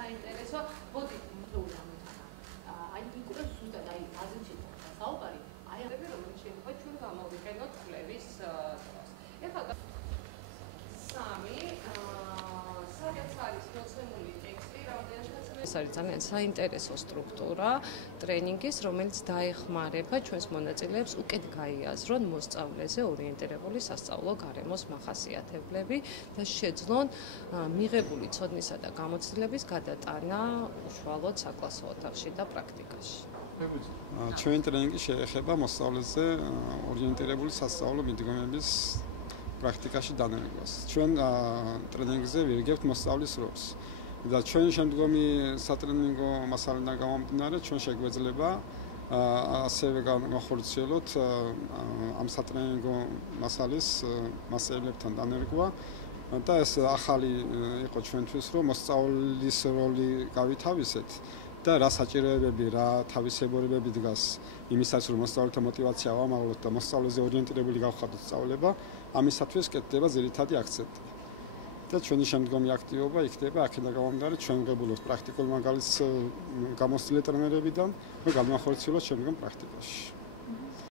საინტერესო. მოდით მოხდეული ამოთანა. აი იქ ზუსტად აი აზრში საუბარი, აი ამები რომელიც შეიძლება ჩვენ გამოვიყენოთ კვლევის დროს. ეხლა სადაც არის მოცემული ტექსტი, რამდენადაც ეს არის ძალიან საინტერესო სტრუქტურა ტრენინგის, რომელიც დაეხმარება ჩვენს მონაწილეებს უკეთ გაიაზრონ მოსწავლეზე ორიენტირებული სასწავლო გარემოს მახასიათებლები და შეძლონ მიღებული ცოდნისა და გამოცდილების გადატანა უშუალოდ საკლასო ოთახში და პრაქტიკაში. ჩვენი ტრენინგი შეეხება მოსწავლეზე ორიენტირებული სასწავლო მიდგომების პრაქტიკაში დანერგვას. ჩვენ ტრენინგზე ვირგებთ მოსწავლის როლს. და ჩვენი შემდგომი სატრენინგო მასალიდან გამომდინარე, ჩვენ შეგვეძლება ასევე განახორციელოთ ამ სატრენინგო მასალის მასწავლებლებთან დანერგვა და ეს ახალი იყო ჩვენთვის, რომ მოსწავლის როლი გავითავისეთ და რა საჭიროებები, რა თავისებურებები დგას იმისათვის, რომ მოსწავლეთა მოტივაცია ავამაღლოთ და მოსწავლეზე ორიენტირებული გავხადოთ სწავლება, ამისათვის კეთდება ძირითადი აქცენტი. და ჩვენი შემდგომი აქტივობა იქნება აქედან გამომდინარე, ჩვენ ვღებულობთ პრაქტიკულ მაგალითს გამოცდილი ტრენერებიდან, რომ განვახორციელოთ შემდგომ პრაქტიკაში.